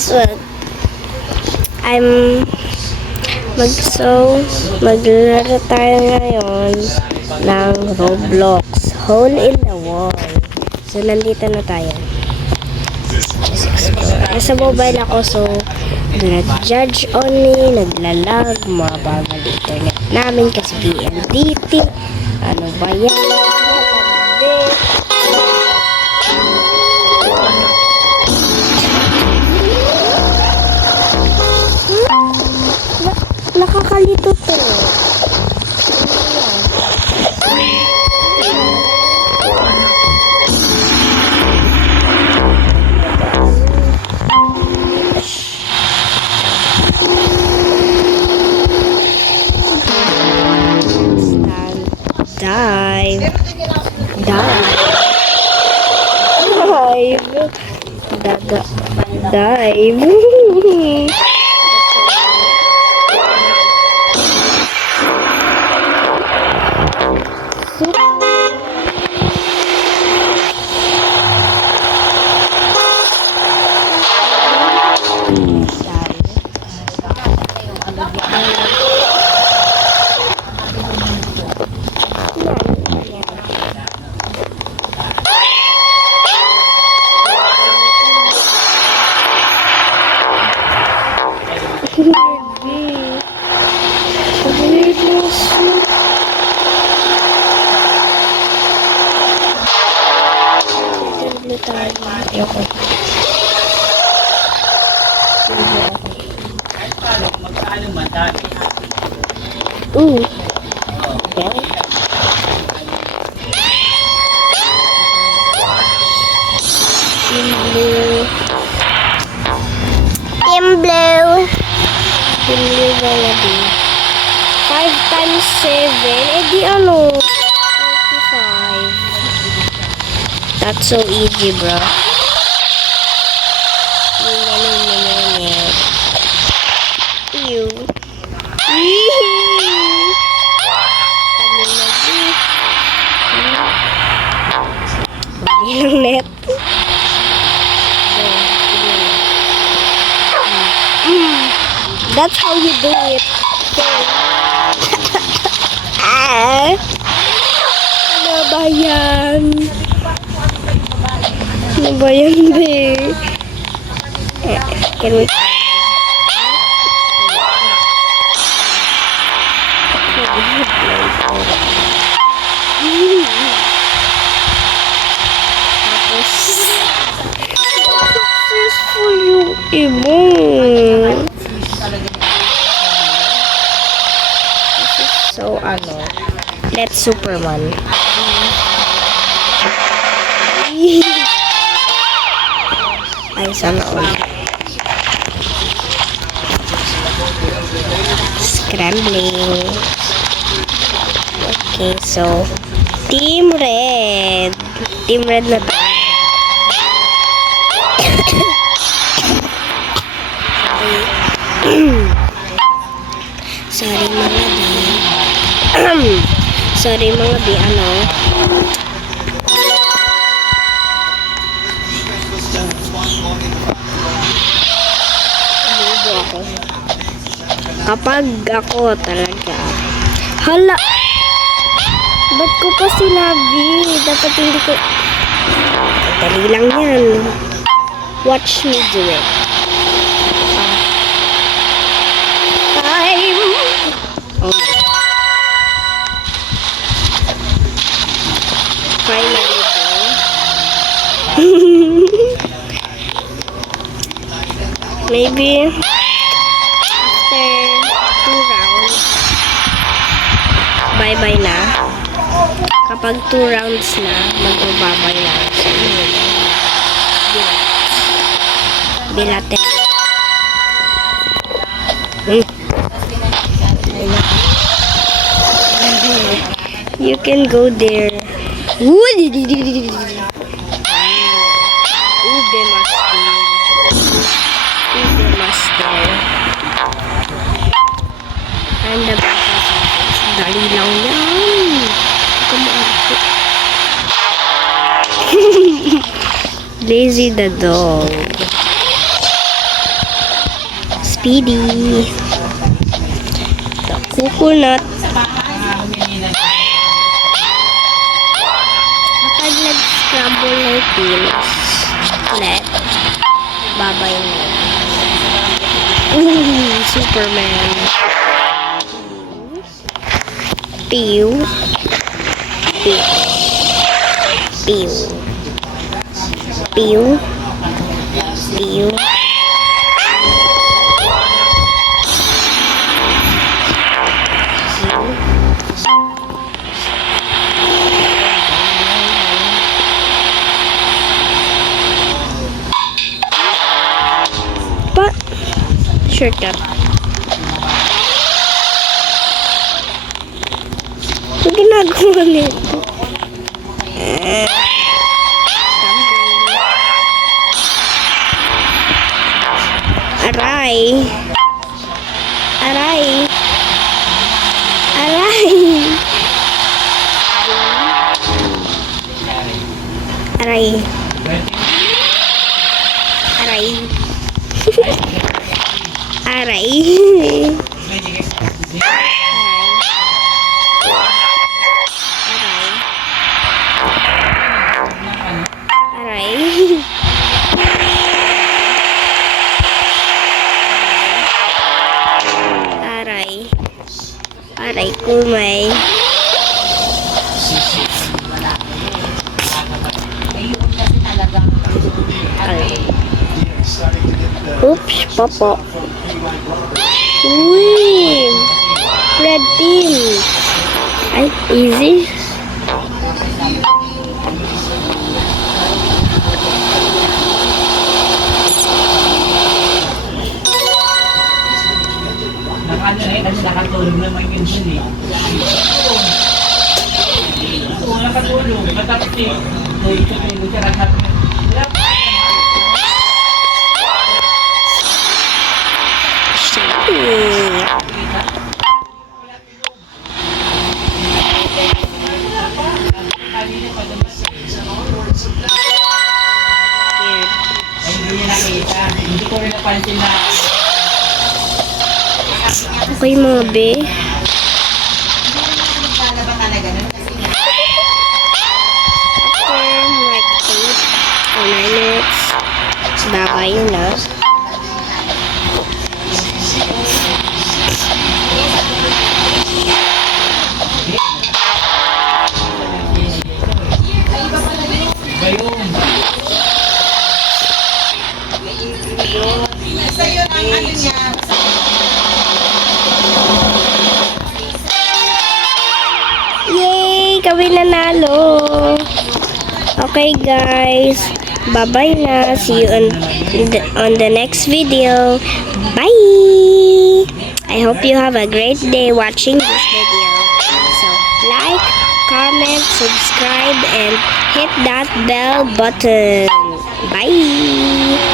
guys, maglaro tayo ngayon ng Roblox Hole in the Wall. So nandito na tayo. Let's explore. Nasa mobile ako, so do not judge on me. Naglalag, mabagal internet namin kasi PLDT. Ano ba yan? Nakakalito to. Dive. Ooh. Okay. Team Blue Wallaby. 5 times 7. Eh di ano? 35. That's so easy, bro. Ew. Net. That's how you do it. Ano ba yan? Ano ba yan, be? Can we... Successful yung ibo. This is so let's Superman. Ay, sana all. Scrambling. Okay, so Team Red na to. Sorry mga bi. Sorry mga bi, kapag ako talaga. Hala! Ba't ko pa sinabi? Dapat hindi ko... Dali lang yan. Watch me do it. Time! Oh my. Finally, maybe after 2 rounds, bye-bye na. Kapag 2 rounds na, magbababay na. Bilate. You can go there. Ube master. And the dali lang yan. Kumaarto. Lazy the dog. Speedy. The coconut. Kapag nag-scramble ng pills, ulit, babay mo. Superman. Pew. Pew. Pew. Pew. Pew. But, shortcut. Ang ginagawa nito. Aray. Aray. Aray. Aray. Aray. Aray. Aray. Aray. Aray kumay. Oops, popo. Uy! Red team. Ay, easy. Nakatulog naman yun dun eh. Oo, nakatulog. Matapos eh. Tulog siya nakatulog. Ay, hindi niya nakita. Hindi ko rin napansin na Okay mga be. After like 8 or 9 minutes, babay na. Yay! Kami nanalo! Okay guys, bye-bye na. See you on the next video. Bye! I hope you have a great day watching this video. So, like, comment, subscribe, and hit that bell button. Bye!